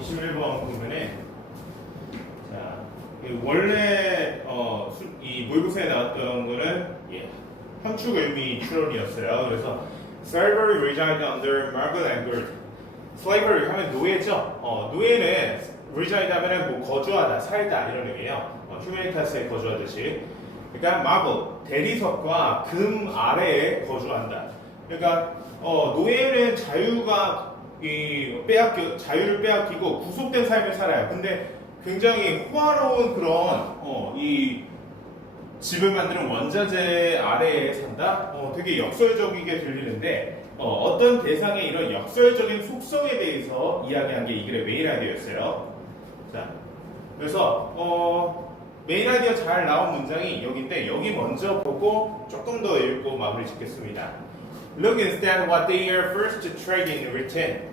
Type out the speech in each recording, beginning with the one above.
21번 부분에 자, 원래 이 모의고사에 나왔던 거는 함축 의미 추론이었어요. 그래서 slavery reside under Margaret and Gert. slavery 하면 노예죠. 노예는 reside 하면은 뭐 거주하다, 살다 이런 의미예요. 휴메니타스에 거주하듯이. 그러니까 마블 대리석과 금 아래에 거주한다. 그러니까 노예는 자유를 빼앗기고 구속된 삶을 살아요. 근데 굉장히 호화로운 그런 이 집을 만드는 원자재 아래에 산다. 되게 역설적이게 들리는데 어떤 대상의 이런 역설적인 속성에 대해서 이야기한 게 이 글의 메인 아이디어였어요. 자, 그래서 메인 아이디어 잘 나온 문장이 여기인데 여기 먼저 보고 조금 더 읽고 마무리 짓겠습니다. Look instead what they are first to trade in return.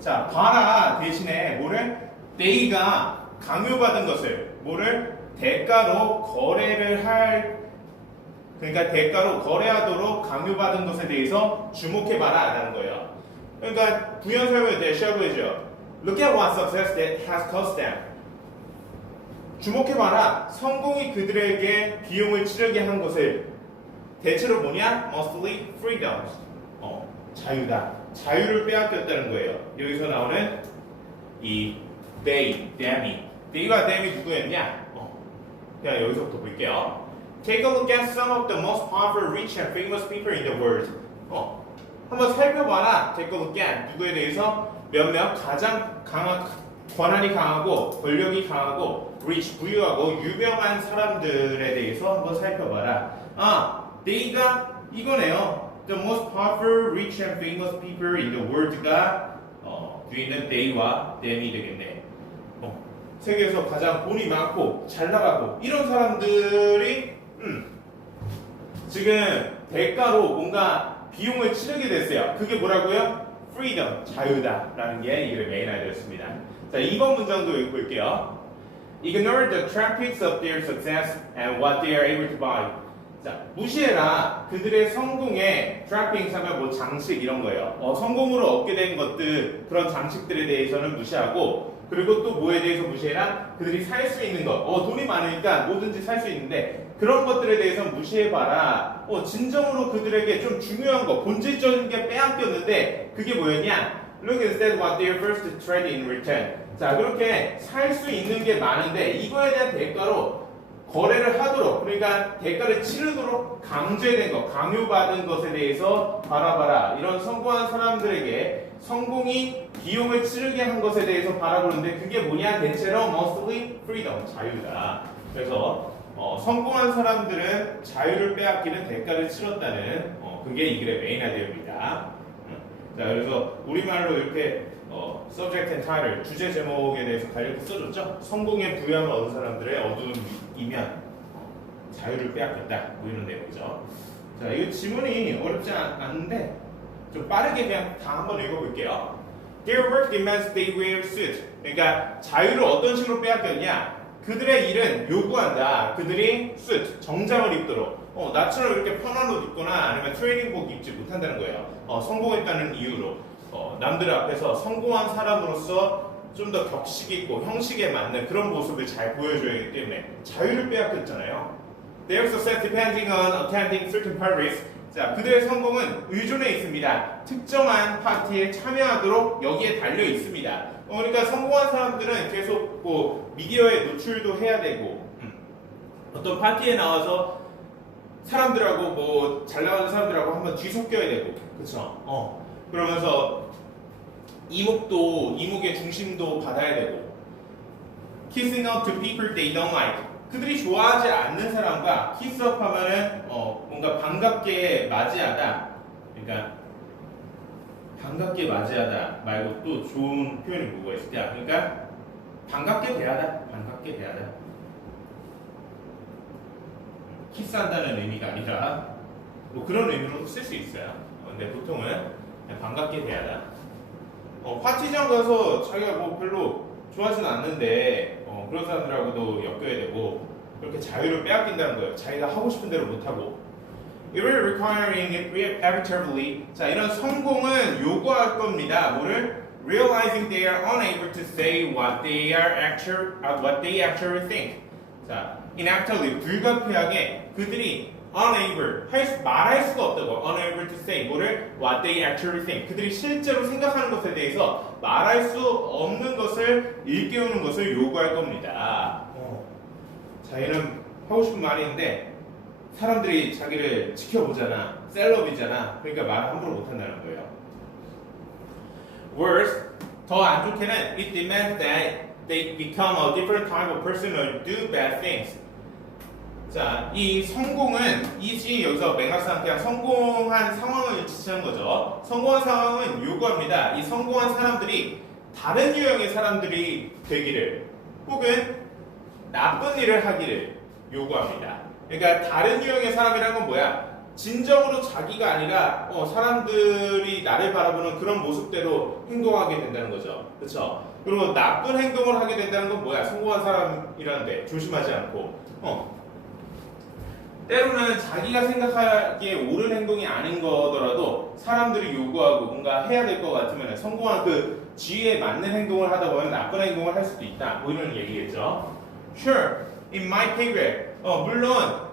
자, 봐라 대신에 뭐를? they가 강요받은 것을 뭐를? 대가로 거래를 할 그러니까 대가로 거래하도록 강요받은 것에 대해서 주목해봐라 라는 거예요. 그러니까 부연 설명을 대시하고죠. Look at what success that has cost them. 주목해봐라. 성공이 그들에게 비용을 치르게 한 것을 대체로 뭐냐? Mostly freedoms. 자유다. 자유를 빼앗겼다는 거예요. 여기서 나오는 이 they, them이. they가 them이 누구였냐? 그냥 여기서부터 볼게요. Take a look at some of the most powerful, rich and famous people in the world. 한번 살펴봐라. Take a look at 누구에 대해서 몇몇 가장 권한이 강하고 권력이 강하고 rich, 부유하고 유명한 사람들에 대해서 한번 살펴봐라. they가 이거네요. The most powerful, rich and famous people in the world가 뒤에 있는 they와 them이 되겠네. 세계에서 가장 돈이 많고 잘 나가고 이런 사람들이 지금 대가로 뭔가 비용을 치르게 됐어요. 그게 뭐라고요? freedom, 자유다라는 게 이게 메인 아이디어였습니다. 자, 2번 문장도 읽어볼게요. Ignore the trappings of their success and what they are able to buy. 자, 무시해라. 그들의 성공의 trappings 하면 뭐 장식 이런 거예요. 성공으로 얻게 된 것들, 그런 장식들에 대해서는 무시하고 그리고 또 뭐에 대해서 무시해라? 그들이 살 수 있는 것. 돈이 많으니까 뭐든지 살 수 있는데 그런 것들에 대해서 무시해봐라. 진정으로 그들에게 좀 중요한 거, 본질적인 게 빼앗겼는데 그게 뭐였냐? Look instead what they are first to trade in return. 자, 그렇게 살 수 있는 게 많은데 이거에 대한 대가로 거래를 하도록, 그러니까 대가를 치르도록 강제된 것, 강요받은 것에 대해서 바라봐라. 이런 성공한 사람들에게 성공이 비용을 치르게 한 것에 대해서 바라보는데 그게 뭐냐? 대체로 mostly freedom, 자유다. 그래서 성공한 사람들은 자유를 빼앗기는 대가를 치렀다는 그게 이 글의 메인 아이디어입니다. 자, 그래서 우리말로 이렇게 subject and title, 주제 제목에 대해서 간략히 써줬죠? 성공에 부여함을 얻은 사람들의 어두움이면 자유를 빼앗겼다. 뭐 이런 내용이죠. 자, 이 지문이 어렵지 않은데 좀 빠르게 그냥 다 한번 읽어볼게요. Their work demands they wear suit. 그러니까 자유를 어떤 식으로 빼앗겼냐? 그들의 일은 요구한다. 그들이 suit, 정장을 입도록. 나처럼 이렇게 편한 옷 입거나 아니면 트레이닝복 입지 못한다는 거예요. 성공했다는 이유로. 남들 앞에서 성공한 사람으로서 좀 더 격식 있고 형식에 맞는 그런 모습을 잘 보여줘야 하기 때문에 자유를 빼앗겼잖아요. Their success depending on attending certain parties. 자, 그들의 성공은 의존해 있습니다. 특정한 파티에 참여하도록 여기에 달려 있습니다. 그러니까 성공한 사람들은 계속 미디어에 노출도 해야 되고 어떤 파티에 나와서 사람들하고 잘 나가는 사람들하고 한번 뒤섞여야 되고, 그쵸? 그러면서 이목의 중심도 받아야 되고, kissing up to people they don't like. 그들이 좋아하지 않는 사람과 키스업 하면은 뭔가 반갑게 맞이하다. 그러니까 반갑게 맞이하다 말고 또 좋은 표현이 뭐가 있을까? 그러니까 반갑게 대하다. 반갑게 대하다. 키스한다는 의미가 아니라 뭐 그런 의미로도 쓸 수 있어요. 근데 보통은 그냥 반갑게 대하다. 파티장 가서 자기가 뭐 별로 좋아하지는 않는데 그런 사람들하고도 엮여야 되고 그렇게 자유를 빼앗긴다는 거예요. 자기가 하고 싶은 대로 못하고. Requiring it inevitably. 자, 이런 성공은 요구할 겁니다. 뭐를? realizing they are unable to say what they actually think. 자, inaptly 불가피하게 그들이 unable 말할 수가 없다고. unable to say 뭐를 what they actually think. 그들이 실제로 생각하는 것에 대해서 말할 수 없는 것을 일깨우는 것을 요구할 겁니다. 자기는 하고 싶은 말이 있는데 사람들이 자기를 지켜보잖아. 셀럽이잖아. 그러니까 말 함부로 못한다는 거예요. Worse, 더 안 좋게는 it demands that they become a different type of person or do bad things. 자, 이 성공은 이시 여기서 맥락상 그냥 성공한 상황을 지칭하는 거죠. 성공한 상황은 요구합니다. 이 성공한 사람들이 다른 유형의 사람들이 되기를 혹은 나쁜 일을 하기를 요구합니다. 그러니까 다른 유형의 사람이란 건 뭐야? 진정으로 자기가 아니라 사람들이 나를 바라보는 그런 모습대로 행동하게 된다는 거죠. 그렇죠? 그리고 나쁜 행동을 하게 된다는 건 뭐야? 성공한 사람이라는데 조심하지 않고 때로는 자기가 생각하기에 옳은 행동이 아닌 거더라도 사람들이 요구하고 뭔가 해야 될 것 같으면 성공한 그 지위에 맞는 행동을 하다 보면 나쁜 행동을 할 수도 있다. 뭐 이런 얘기겠죠. Sure, in my pay grade. 물론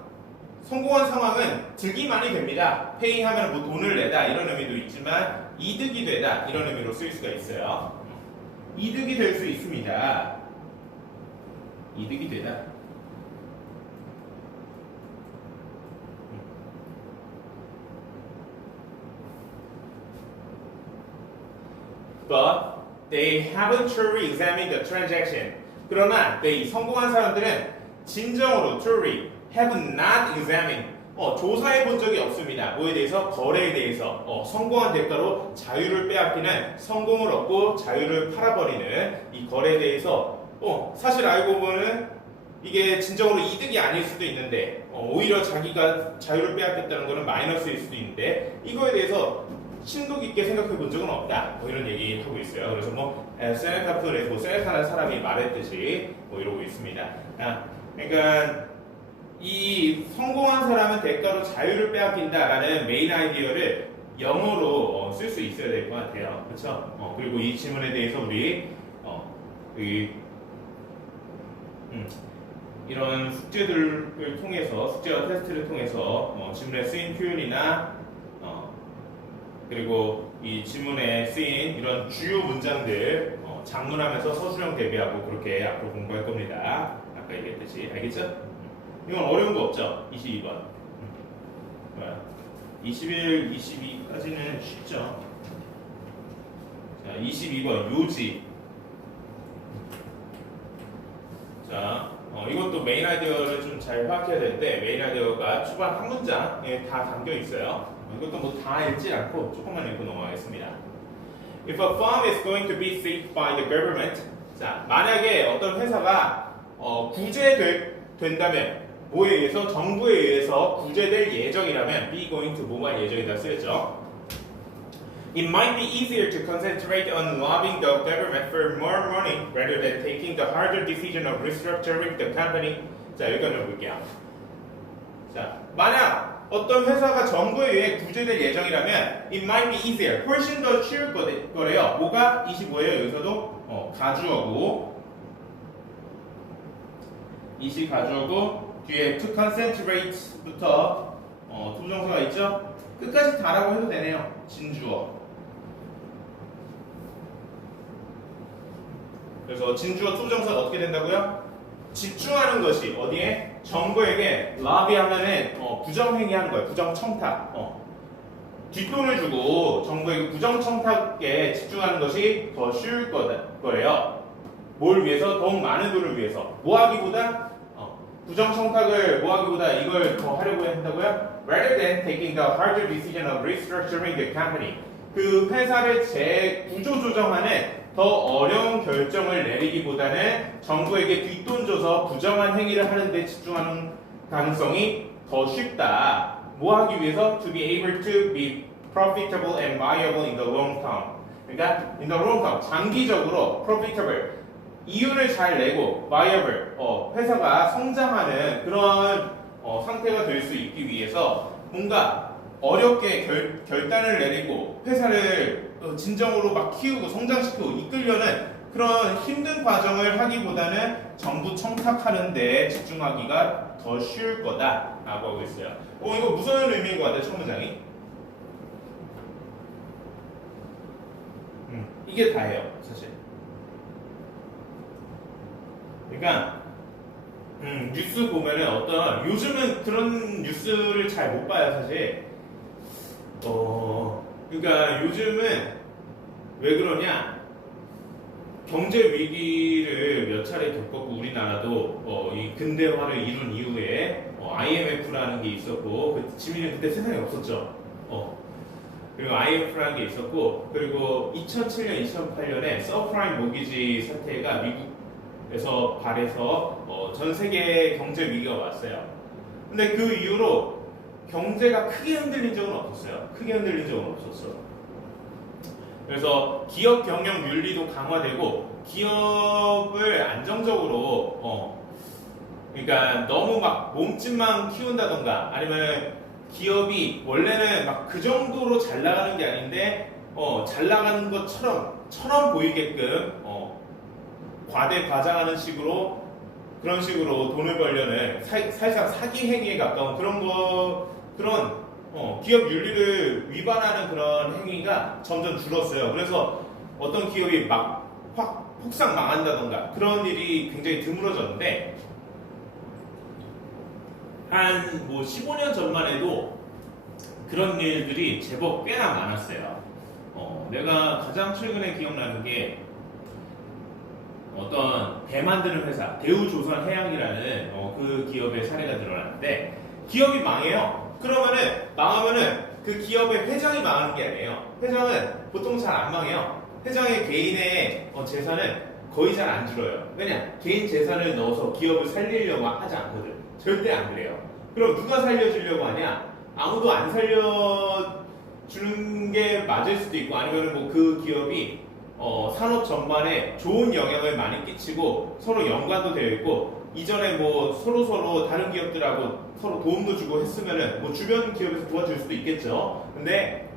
성공한 상황은 득이 많이 됩니다. pay 하면 뭐 돈을 내다 이런 의미도 있지만 이득이 되다 이런 의미로 쓸 수가 있어요. 이득이 될 수 있습니다. 이득이 되다. But they haven't truly examined the transaction. 그러나 이 성공한 사람들은 진정으로 truly have not examined 조사해 본 적이 없습니다. 뭐에 대해서? 거래에 대해서 성공한 대가로 자유를 빼앗기는 성공을 얻고 자유를 팔아버리는 이 거래에 대해서 사실 알고 보면 이게 진정으로 이득이 아닐 수도 있는데 오히려 자기가 자유를 빼앗겼다는 거는 마이너스일 수도 있는데 이거에 대해서 심도 깊게 생각해 본 적은 없다. 뭐 이런 얘기 하고 있어요. 그래서 세네카프의 세네카라는 사람이 말했듯이 이러고 있습니다. 그러니까 이 성공한 사람은 대가로 자유를 빼앗긴다라는 메인 아이디어를 영어로 쓸 수 있어야 될 것 같아요. 그렇죠? 그리고 이 질문에 대해서 우리 이런 숙제들을 통해서 숙제와 테스트를 통해서 질문에 쓰인 표현이나 그리고 이 지문에 쓰인 이런 주요 문장들 작문하면서 서술형 대비하고 그렇게 앞으로 공부할 겁니다. 아까 얘기했듯이. 알겠죠? 이건 어려운 거 없죠? 22번. 21, 22까지는 쉽죠? 자, 22번 요지. 자, 이것도 메인 아이디어를 좀 잘 파악해야 되는데 메인 아이디어가 초반 한 문장에 다 담겨 있어요. 이것도 뭐 다 읽지 않고 조금만 읽고 넘어가겠습니다. If a firm is going to be sued by the government, 자 만약에 어떤 회사가 구제된다면 뭐에 의해서? 정부에 의해서 구제될 예정이라면 be going to 뭐가 예정이다 쓰였죠. It might be easier to concentrate on lobbying the government for more money rather than taking the harder decision of restructuring the company. 자 여기까지 볼게요. 자 만약 어떤 회사가 정부에 의해 구제될 예정이라면 it might be easier 훨씬 더 쉬울 거래요. 뭐가 25예요. 여기서도 가주어고 이시 가주어고 뒤에 to concentrate부터 투부정사가 있죠. 끝까지 다라고 해도 되네요. 진주어. 그래서 진주어 투부정사가 어떻게 된다고요? 집중하는 것이 어디에? 정부에게 lobby하면은 부정행위하는 거예요. 부정청탁. 뒷돈을 주고 정부에게 부정청탁에 집중하는 것이 더 쉬울 거예요. 뭘 위해서? 더욱 많은 돈을 위해서. 뭐 하기보다? 부정청탁을 뭐 하기보다 이걸 더 하려고 한다고요? Rather than taking the harder decision of restructuring the company. 그 회사를 재구조조정하는 더 어려운 결정을 내리기보다는 정부에게 뒷돈 줘서 부정한 행위를 하는 데 집중하는 가능성이 더 쉽다. 뭐 하기 위해서? To be able to be profitable and viable in the long term. 그러니까 in the long term, 장기적으로 profitable, 이윤을 잘 내고 viable, 회사가 성장하는 그런 상태가 될 수 있기 위해서 뭔가 어렵게 결단을 내리고 회사를 진정으로 막 키우고 성장시키고 이끌려는 그런 힘든 과정을 하기보다는 정부 청탁하는 데 집중하기가 더 쉬울 거다라고 하고 있어요. 이거 무슨 의미인 것 같아요, 첫 문장이? 이게 다예요, 사실. 그러니까 뉴스 보면은 어떤 요즘은 그런 뉴스를 잘 못 봐요, 사실. 그러니까 요즘은 왜 그러냐? 경제 위기를 몇 차례 겪었고 우리나라도 이 근대화를 이룬 이후에 IMF라는 게 있었고 지민이 그때 세상에 없었죠. 그리고 IMF라는 게 있었고 그리고 2007년, 2008년에 서프라임 모기지 사태가 미국에서 발해서 전 세계 경제 위기가 왔어요. 근데 그 이후로 경제가 크게 흔들린 적은 없었어요. 크게 흔들린 적은 없었어. 그래서 기업 경영 윤리도 강화되고 기업을 안정적으로 그러니까 너무 막 몸집만 키운다던가 아니면 기업이 원래는 막 그 정도로 잘 나가는 게 아닌데 잘 나가는 것처럼 보이게끔 과대 과장하는 식으로 그런 식으로 돈을 벌려는 사실상 사기 행위에 가까운 그런 기업 윤리를 위반하는 그런 행위가 점점 줄었어요. 그래서 어떤 기업이 막 확 폭삭 망한다던가 그런 일이 굉장히 드물어졌는데 한 뭐 15년 전만 해도 그런 일들이 제법 꽤나 많았어요. 내가 가장 최근에 기억나는 게 어떤 배 만드는 회사 대우조선해양이라는 그 기업의 사례가 드러났는데 기업이 망해요. 망하면은 그 기업의 회장이 망하는 게 아니에요. 회장은 보통 잘 안 망해요. 회장의 개인의 재산은 거의 잘 안 줄어요. 왜냐? 개인 재산을 넣어서 기업을 살리려고 하지 않거든. 절대 안 그래요. 그럼 누가 살려주려고 하냐? 아무도 안 살려주는 게 맞을 수도 있고 아니면 뭐 그 기업이 산업 전반에 좋은 영향을 많이 끼치고 서로 연관도 되어 있고 이전에 뭐 서로 다른 기업들하고 서로 도움도 주고 했으면은 뭐 주변 기업에서 도와줄 수도 있겠죠. 근데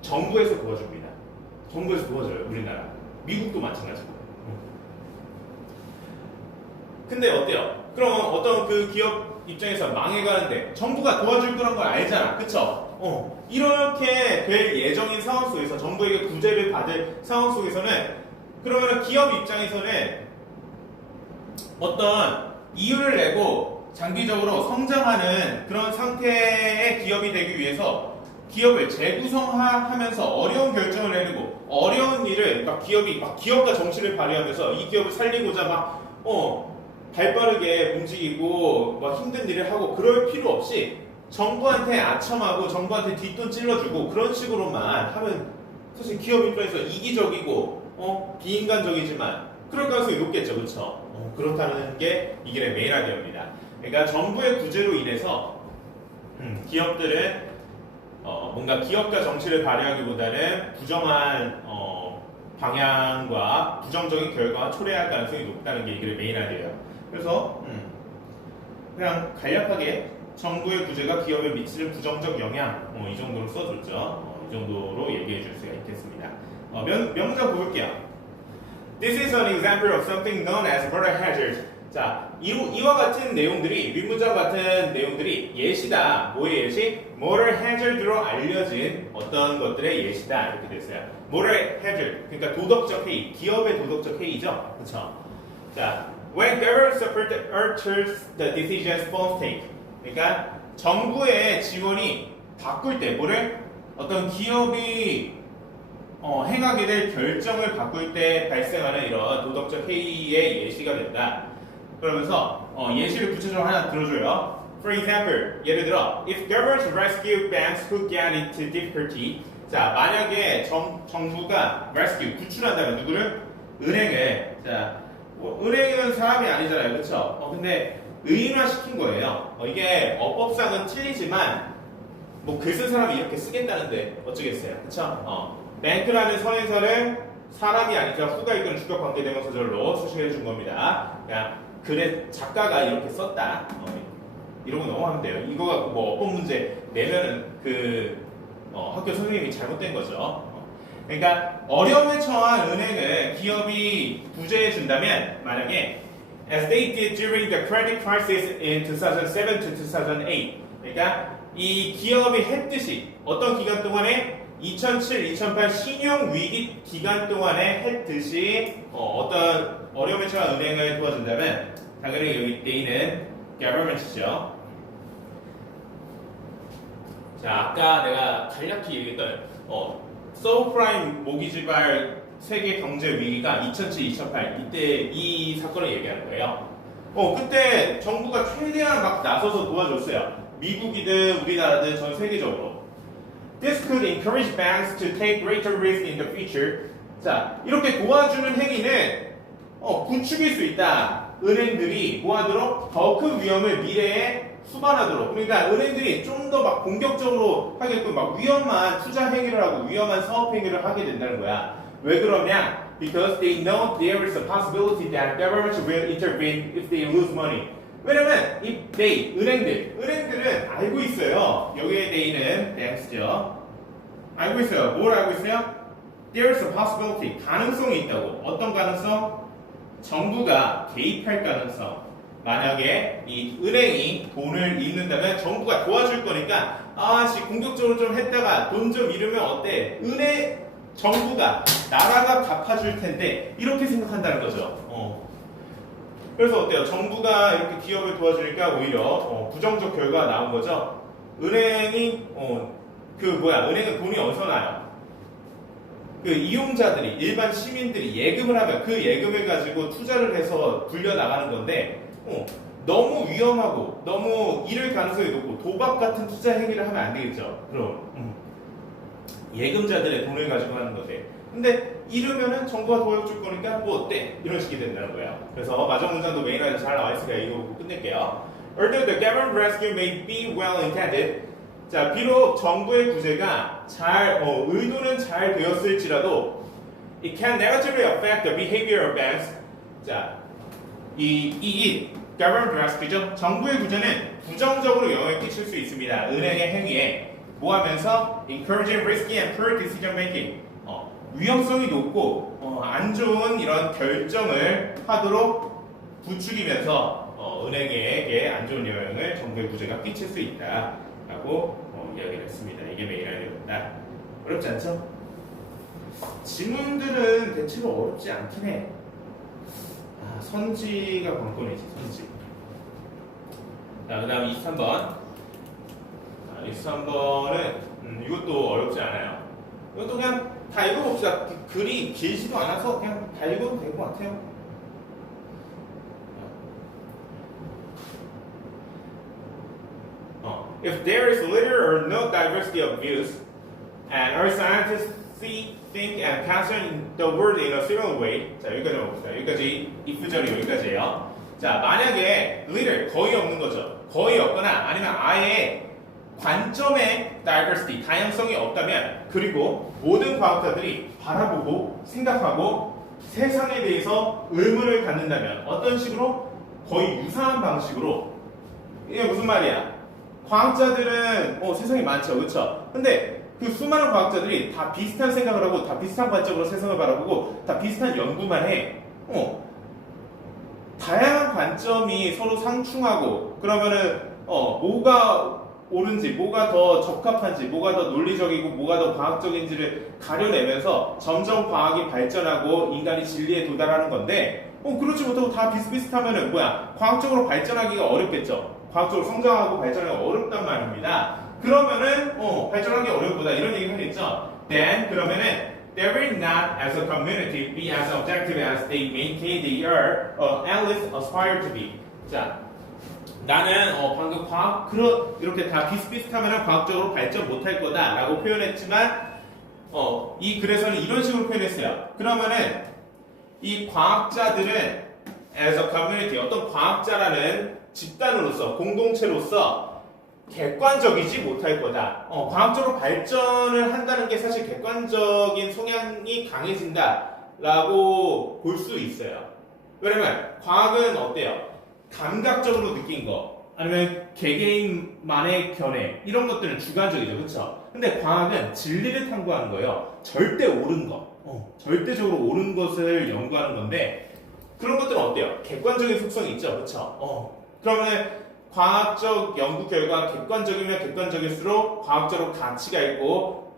정부에서 도와줍니다. 정부에서 도와줘요. 우리나라. 미국도 마찬가지고. 근데 어때요? 그럼 어떤 그 기업 입장에서 망해가는데 정부가 도와줄 거란 걸 알잖아. 그쵸? 이렇게 될 예정인 상황 속에서 정부에게 구제를 받을 상황 속에서는 그러면 기업 입장에서는 어떤 이유를 내고 장기적으로 성장하는 그런 상태의 기업이 되기 위해서 기업을 재구성하면서 어려운 결정을 내리고 어려운 일을 기업가 정신을 발휘하면서 이 기업을 살리고자 발빠르게 움직이고 힘든 일을 하고 그럴 필요 없이 정부한테 아첨하고 정부한테 뒷돈 찔러주고 그런 식으로만 하면 사실 기업 입장에서 이기적이고 비인간적이지만 그럴 가능성이 높겠죠. 그렇죠? 그렇다는 게 이 길의 메인 아이디어입니다. 그러니까 정부의 구제로 인해서 기업들은 뭔가 기업가 정치를 발휘하기보다는 부정한 방향과 부정적인 결과가 초래할 가능성이 높다는 게 이 길의 메인 아이디어예요. 그래서 그냥 간략하게 정부의 구제가 기업에 미치는 부정적 영향 이 정도로 써줬죠. 이 정도로 얘기해 줄 수가 있겠습니다. 명문장 볼게요. This is an example of something known as moral hazard. 자, 이와 같은 내용들이 윗문장 같은 내용들이 예시다. 뭐의 예시? moral hazard로 알려진 어떤 것들의 예시다. 이렇게 됐어요. moral hazard. 그러니까 도덕적 해이. 기업의 도덕적 해이죠. 그렇죠? 자, when government alters the decisions firms take. 그러니까 정부의 지원이 바꿀 때 어떤 기업이 행하게 될 결정을 바꿀 때 발생하는 이런 도덕적 해이의 예시가 된다. 그러면서 예시를 구체적으로 하나 들어줘요. For example, 예를 들어, if government rescue banks who get into difficulty. 자, 만약에 정부가 rescue 구출한다면 누구를? 은행을. 자, 은행은 사람이 아니잖아요, 그렇죠? 근데 의인화 시킨 거예요. 이게 어법상은 틀리지만 글 쓴 사람이 이렇게 쓰겠다는데 어쩌겠어요, 그렇죠? 뱅크라는 선에서는 사람이 아니라 후가 이끄는 주격 관계대명 소절로 수식해 준 겁니다. 그냥 글의 작가가 이렇게 썼다. 이런 거 넘어가면 돼요. 이거가 어법 문제 내면은 학교 선생님이 잘못된 거죠. 그러니까 어려움에 처한 은행을 기업이 구제해 준다면 만약에 as they did during the credit crisis in 2007 to 2008 그러니까 이 기업이 했듯이 어떤 기간 동안에 2007, 2008 신용 위기 기간 동안에 했듯이 어떤 어려움에 처한 은행을 도와준다면 당연히 여기 때는 government이죠. 자, 아까 내가 간략히 얘기했던 서브프라임 모기지발 세계 경제 위기가 2007, 2008 이때 이 사건을 얘기하는 거예요. 그때 정부가 최대한 막 나서서 도와줬어요. 미국이든 우리나라든 전 세계적으로. This could encourage banks to take greater risk in the future. 자, 이렇게 도와주는 행위는 부추길 수 있다. 은행들이 뭐 하도록 더 큰 위험을 미래에 수반하도록. 그러니까 은행들이 좀 더 막 공격적으로 하게끔 막 위험한 투자 행위를 하고 위험한 사업 행위를 하게 된다는 거야. 왜 그러냐? Because they know there is a possibility that government will intervene if they lose money. 왜냐면 이 they, 은행들은 알고 있어요. 여기에 they는 banks죠. 알고 있어요. 뭘 알고 있어요? There is a possibility. 가능성이 있다고. 어떤 가능성? 정부가 개입할 가능성. 만약에 이 은행이 돈을 잃는다면 정부가 도와줄 거니까 공격적으로 좀 했다가 돈 좀 잃으면 어때? 정부가 나라가 갚아줄 텐데 이렇게 생각한다는 거죠. 그래서 어때요? 정부가 이렇게 기업을 도와주니까 오히려 부정적 결과가 나온 거죠. 은행이 은행은 돈이 어디서 나요? 그 이용자들이 일반 시민들이 예금을 하면 그 예금을 가지고 투자를 해서 굴려 나가는 건데 너무 위험하고 너무 잃을 가능성이 높고 도박 같은 투자 행위를 하면 안 되겠죠. 그럼 예금자들의 돈을 가지고 하는 건데 근데 잃으면은 정부가 도와줄 거니까 뭐 어때? 이런 식이 된다는 거예요. 그래서 마지막 문장도 메인하게 잘 나와 있으니까 이거 보고 끝낼게요. Although the government rescue may be well intended 자, 비록 정부의 구제가 의도는 잘 되었을지라도 it can negatively affect the behavior of banks. 자, 이 government rescue죠. 정부의 구제는 부정적으로 영향을 끼칠 수 있습니다. 은행의 행위에 뭐 하면서 encouraging risky and poor decision making. 위험성이 높고 안 좋은 이런 결정을 하도록 부추기면서 은행에게 안 좋은 영향을 정부의 구제가 끼칠 수 있다라고 이야기를 했습니다. 이게 메인 아이디어입니다. 어렵지 않죠? 지문들은 대체로 어렵지 않긴 해. 선지가 관건이지, 선지. 자, 그 다음 23번. 23번은 이것도 어렵지 않아요. 이것도 그냥 다 읽어봅시다. 글이 길지도 않아서 그냥 다 읽어도 될 것 같아요. If there is little or no diversity of views, and our scientists think and consider the world in a similar way. 자, 여기까지 봅시다. 여기까지 if절이 여기까지예요. 자, 만약에 little 거의 없는 거죠. 거의 없거나 아니면 아예 관점의 diversity 다양성이 없다면 그리고 모든 과학자들이 바라보고 생각하고 세상에 대해서 의문을 갖는다면 어떤 식으로? 거의 유사한 방식으로. 이게 무슨 말이야? 과학자들은 세상이 많죠, 그렇죠? 근데 그 수많은 과학자들이 다 비슷한 생각을 하고 다 비슷한 관점으로 세상을 바라보고 다 비슷한 연구만 해. 다양한 관점이 서로 상충하고 그러면은 뭐가 옳은지, 뭐가 더 적합한지, 뭐가 더 논리적이고 뭐가 더 과학적인지를 가려내면서 점점 과학이 발전하고 인간이 진리에 도달하는 건데 그렇지 못하고 다 비슷비슷하면은 과학적으로 발전하기가 어렵겠죠. 과학적으로 성장하고 발전하기가 어렵단 말입니다. 그러면은 발전하기 어렵보다 이런 얘기를 하겠죠. Then 그러면은 they will not as a community be as objective as they maintain they are or at least aspire to be. 자, 나는 방금 이렇게 다 비슷비슷하면 과학적으로 발전 못할 거다라고 표현했지만 이 글에서는 이런 식으로 표현했어요. 그러면은 이 과학자들은 as a community 어떤 과학자라는 집단으로서 공동체로서 객관적이지 못할 거다. 과학적으로 발전을 한다는 게 사실 객관적인 성향이 강해진다라고 볼 수 있어요. 왜냐면 과학은 어때요? 감각적으로 느낀 거, 아니면 개개인만의 견해 이런 것들은 주관적이죠, 그렇죠? 근데 과학은 진리를 탐구하는 거예요. 절대 옳은 거, 절대적으로 옳은 것을 연구하는 건데 그런 것들은 어때요? 객관적인 속성이 있죠, 그렇죠? 그러면 과학적 연구 결과 객관적이면 객관적일수록 과학적으로 가치가 있고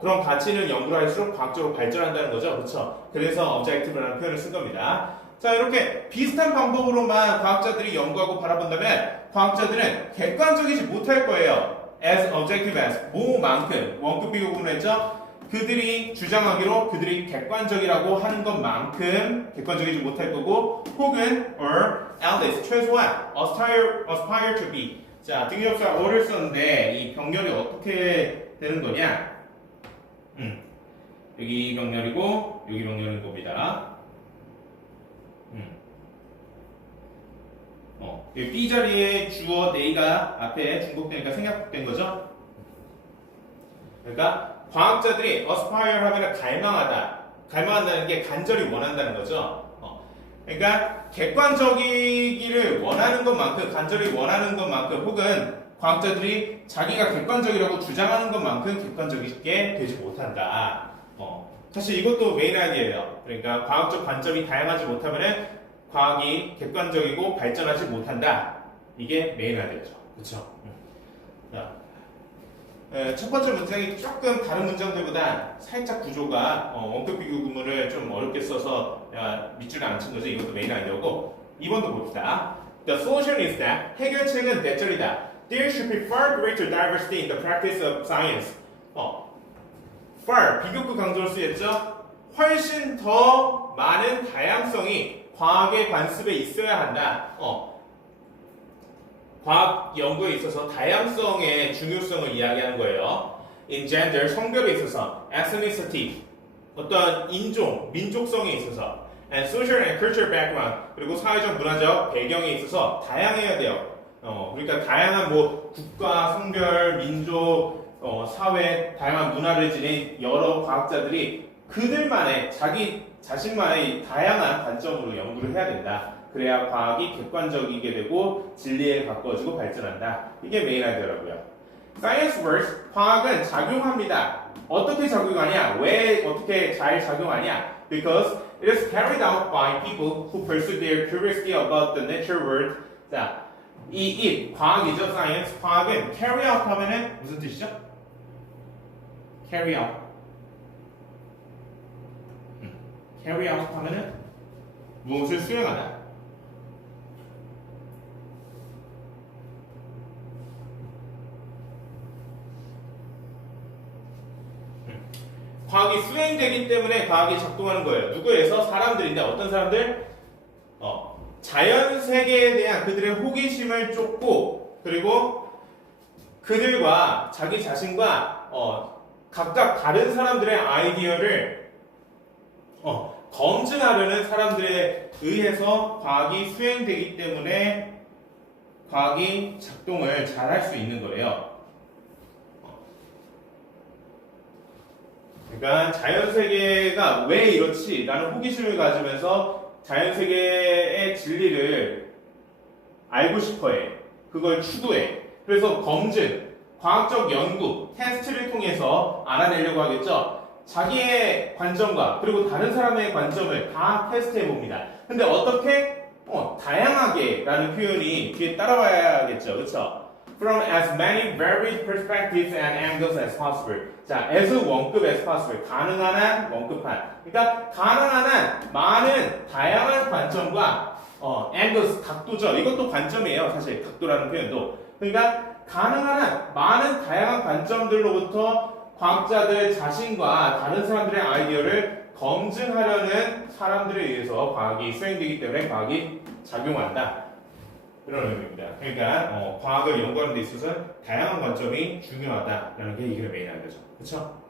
그런 가치는 연구를 할수록 과학적으로 발전한다는 거죠, 그렇죠? 그래서 objective라는 표현을 쓴 겁니다. 자, 이렇게 비슷한 방법으로만 과학자들이 연구하고 바라본다면 과학자들은 객관적이지 못할 거예요. as objective as 뭐만큼 원급 비교구문을 했죠? 그들이 주장하기로 그들이 객관적이라고 하는 것만큼 객관적이지 못할 거고 혹은 or at least 최소한 aspire to be 자, 등기접사 or를 썼는데 이 병렬이 어떻게 되는 거냐? 여기 병렬이고 여기 병렬인 겁니다. 이 B 자리에 주어 they가 앞에 중복되니까 생략된 거죠. 그러니까 과학자들이 aspire 하면 갈망한다는 게 간절히 원한다는 거죠. 그러니까 객관적이기를 원하는 것만큼 간절히 원하는 것만큼 혹은 과학자들이 자기가 객관적이라고 주장하는 것만큼 객관적이게 되지 못한다. 사실 이것도 메인 아이디어예요. 그러니까 과학적 관점이 다양하지 못하면 과학이 객관적이고 발전하지 못한다. 이게 메인 아이디어죠. 그렇죠? 첫 번째 문장이 조금 다른 문장들보다 살짝 구조가 원급 비교 구문을 좀 어렵게 써서 내가 밑줄을 안 친 거지. 이것도 메인 아이디어고 2번도 봅시다. The solution is that 해결책은 대절이다. There should be far greater diversity in the practice of science. far 비교급 강조를 쓰였죠. 훨씬 더 많은 다양성이 과학의 관습에 있어야 한다. 과학 연구에 있어서 다양성의 중요성을 이야기하는 거예요. In gender, 성별에 있어서 ethnicity, 어떤 인종, 민족성에 있어서 and social and cultural background, 그리고 사회적, 문화적 배경에 있어서 다양해야 돼요. 그러니까 다양한 국가, 성별, 민족, 사회, 다양한 문화를 지닌 여러 과학자들이 그들만의 자기 자신만의 다양한 관점으로 연구를 해야 된다. 그래야 과학이 객관적이게 되고 진리에 가까워지고 발전한다. 이게 메인 아이디어라고요. Science works, 과학은 작용합니다. 어떻게 작용하냐? 왜 어떻게 잘 작용하냐? Because it is carried out by people who pursue their curiosity about the natural world. 자, 이 과학이죠, science. 과학은 carry out 하면은 무슨 뜻이죠? carry out. carry out 하면은 무엇을 수행하다. 과학이 수행되기 때문에 과학이 작동하는 거예요. 누구에서? 사람들인데 어떤 사람들? 자연 세계에 대한 그들의 호기심을 쫓고 그리고 그들과 자기 자신과 각각 다른 사람들의 아이디어를 검증하려는 사람들에 의해서 과학이 수행되기 때문에 과학이 작동을 잘 할 수 있는 거예요. 그러니까 자연세계가 왜 이렇지? 라는 호기심을 가지면서 자연세계의 진리를 알고 싶어해. 그걸 추구해. 그래서 검증, 과학적 연구, 테스트를 통해서 알아내려고 하겠죠. 자기의 관점과 그리고 다른 사람의 관점을 다 테스트해 봅니다. 근데 어떻게? 다양하게 라는 표현이 뒤에 따라와야겠죠. 그렇죠? From as many varied perspectives and angles as possible. 자, as 원급 as possible. 가능한 한 원급한. 그러니까 가능한 한 많은 다양한 관점과 angles 각도죠. 이것도 관점이에요. 사실 각도라는 표현도. 그러니까 가능한 한 많은 다양한 관점들로부터 과학자들 자신과 다른 사람들의 아이디어를 검증하려는 사람들에 의해서 과학이 수행되기 때문에 과학이 작용한다. 이런 의미입니다. 그러니까 과학을 연구하는 데 있어서 다양한 관점이 중요하다라는 게 이게 메인 아이디어죠. 그렇죠?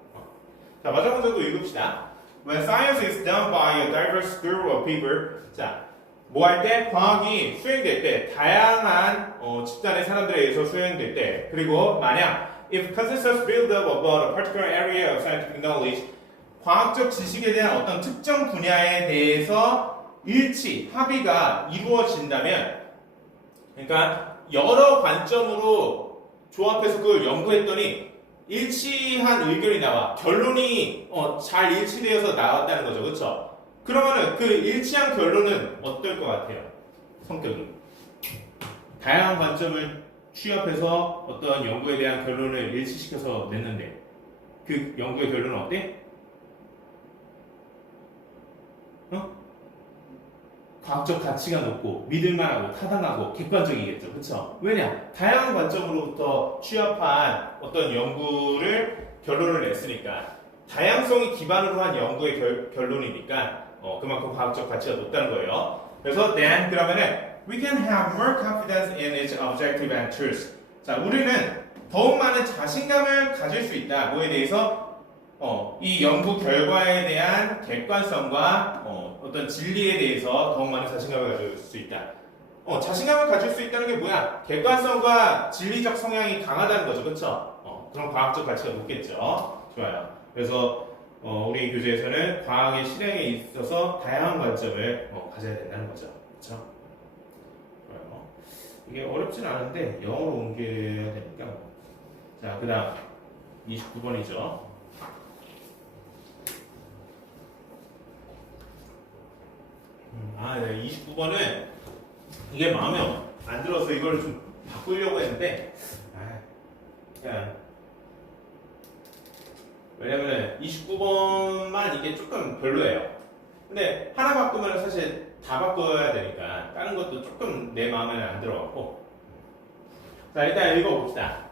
자, 마지막 문제도 읽읍시다. When science is done by a diverse group of people, 자, 뭐 할 때? 과학이 수행될 때, 다양한 집단의 사람들에 의해서 수행될 때, 그리고 만약 if consensus build up about a particular area of scientific knowledge, 과학적 지식에 대한 어떤 특정 분야에 대해서 일치, 합의가 이루어진다면, 그러니까 여러 관점으로 조합해서 그걸 연구했더니 일치한 의견이 나와. 결론이 잘 일치되어서 나왔다는 거죠. 그렇죠? 그러면은 그 일치한 결론은 어떨 것 같아요? 성격이. 다양한 관점을 취합해서 어떤 연구에 대한 결론을 일치시켜서 냈는데 그 연구의 결론은 어때? 과학적 가치가 높고 믿을만하고 타당하고 객관적이겠죠. 그렇죠? 왜냐? 다양한 관점으로부터 취합한 어떤 연구를 결론을 냈으니까 다양성이 기반으로 한 연구의 결론이니까 그만큼 과학적 가치가 높다는 거예요. 그래서 then 그러면은 we can have more confidence in its objective and truth. 자, 우리는 더욱 많은 자신감을 가질 수 있다. 뭐에 대해서? 이 연구 결과에 대한 객관성과 어떤 진리에 대해서 더욱 많은 자신감을 가질 수 있다. 자신감을 가질 수 있다는 게 뭐야? 객관성과 진리적 성향이 강하다는 거죠. 그렇죠? 그런 과학적 가치가 높겠죠. 좋아요. 그래서 우리 교재에서는 과학의 실행에 있어서 다양한 관점을 가져야 된다는 거죠. 그렇죠? 좋아요. 이게 어렵진 않은데 영어로 옮겨야 되니까. 자, 그다음 29번이죠. 네, 29번은 이게 마음에 안 들어서 이걸 좀 바꾸려고 했는데 그냥 왜냐면 29번만 이게 조금 별로예요. 근데 하나 바꾸면 사실 다 바꿔야 되니까 다른 것도 조금 내 마음에는 안 들어갔고 자 일단 읽어봅시다.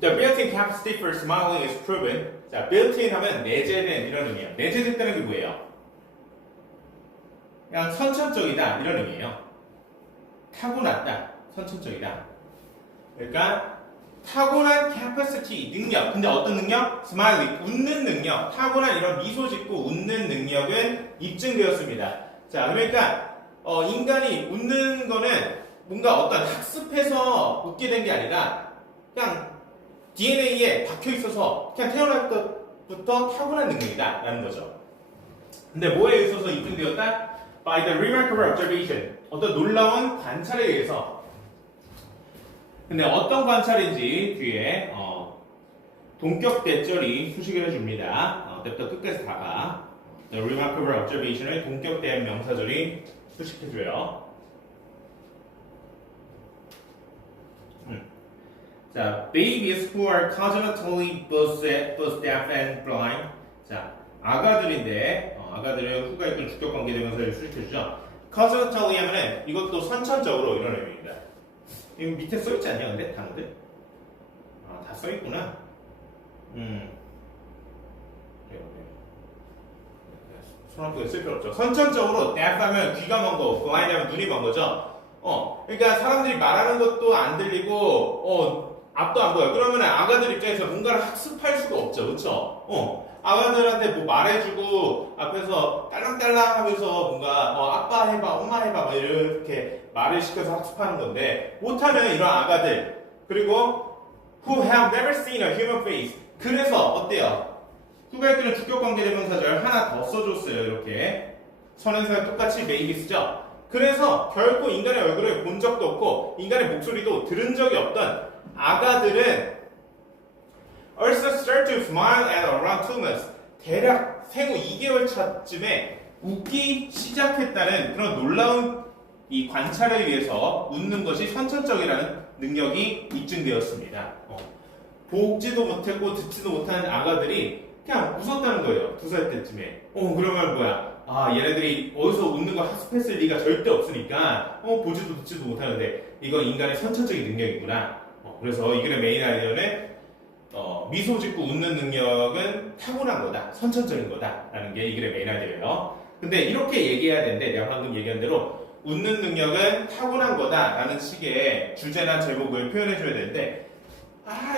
The built-in capacity for smiling is proven. 자, built-in 하면 내재된 이런 의미예요. 내재됐다는 게 뭐예요? 그냥 선천적이다 이런 의미예요. 타고났다, 선천적이다. 그러니까 타고난 capacity, 능력. 근데 어떤 능력? smiling, 웃는 능력. 타고난 이런 미소 짓고 웃는 능력은 입증되었습니다. 자, 그러니까 인간이 웃는 거는 뭔가 어떤 학습해서 웃게 된 게 아니라 그냥 DNA에 박혀 있어서 그냥 태어날 때부터 타고난 능력이다 라는 거죠. 근데 뭐에 있어서 입증되었다? By the remarkable observation. 어떤 놀라운 관찰에 의해서. 근데 어떤 관찰인지 뒤에 동격 대절이 수식을 해줍니다. 때부터 끝까지 다가 The remarkable observation을 동격 대한 명사절이 수식해줘요. 자, babies who are congenitally both deaf and blind. 자, 아가들인데 아가들은 후가 있던 주격 관계 대명사를 수식해주죠. congenitally 하면은 이것도 선천적으로 이런 의미입니다. 이거 밑에 써있지 않냐 근데 단어들? 다 써있구나. 손 아프게 쓸 필요 없죠. 선천적으로 deaf 하면 귀가 먼 거, blind 하면 눈이 먼 거죠. 그러니까 사람들이 말하는 것도 안 들리고 앞도 안 보여. 그러면 아가들 입장에서 뭔가를 학습할 수가 없죠. 그렇죠? 아가들한테 뭐 말해주고 앞에서 딸랑딸랑 하면서 뭔가 아빠 해봐, 엄마 해봐 막 이렇게 말을 시켜서 학습하는 건데 못하면 이런 아가들 그리고 who have never seen a human face. 그래서 어때요? 후가 있는 주격관계대명사절 하나 더 써줬어요. 이렇게 선행사랑 똑같이 baby 쓰죠. 그래서 결코 인간의 얼굴을 본 적도 없고 인간의 목소리도 들은 적이 없던 아가들은 also start to smile at around 2 months. 대략 생후 2개월 차쯤에 웃기 시작했다는 그런 놀라운 이 관찰에 의해서 웃는 것이 선천적이라는 능력이 입증되었습니다. 보지도 못했고 듣지도 못하는 아가들이 그냥 웃었다는 거예요. 2살 때쯤에. 그러면 뭐야? 얘네들이 어디서 웃는 거 학습했을 리가 절대 없으니까 보지도 듣지도 못하는데 이건 인간의 선천적인 능력이구나. 그래서 이 글의 메인 아이디어는 미소 짓고 웃는 능력은 타고난 거다, 선천적인 거다 라는 게 이 글의 메인 아이디어예요. 근데 이렇게 얘기해야 되는데 내가 방금 얘기한 대로 웃는 능력은 타고난 거다 라는 식의 주제나 제목을 표현해 줘야 되는데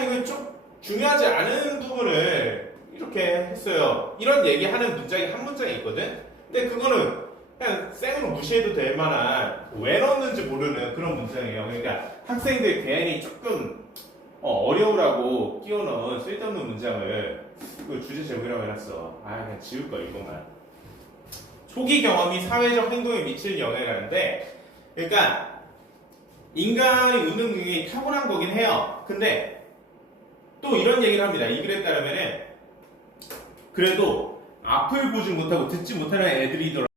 이거 좀 중요하지 않은 부분을 이렇게 했어요. 이런 얘기하는 문장이 한 문장에 있거든. 근데 그거는 그냥 생으로 무시해도 될 만한 왜 넣었는지 모르는 그런 문장이에요. 그러니까 학생들 괜히 조금 어려우라고 끼워 넣은 쓸데없는 문장을 그 주제 제목이라고 해놨어. 그냥 지울걸 이것만. 초기 경험이 사회적 행동에 미치는 영향이라는데 그러니까 인간이 웃는 능력이 탁월한 거긴 해요. 근데 또 이런 얘기를 합니다. 이 글에 따르면은 그래도 앞을 보지 못하고 듣지 못하는 애들이더라도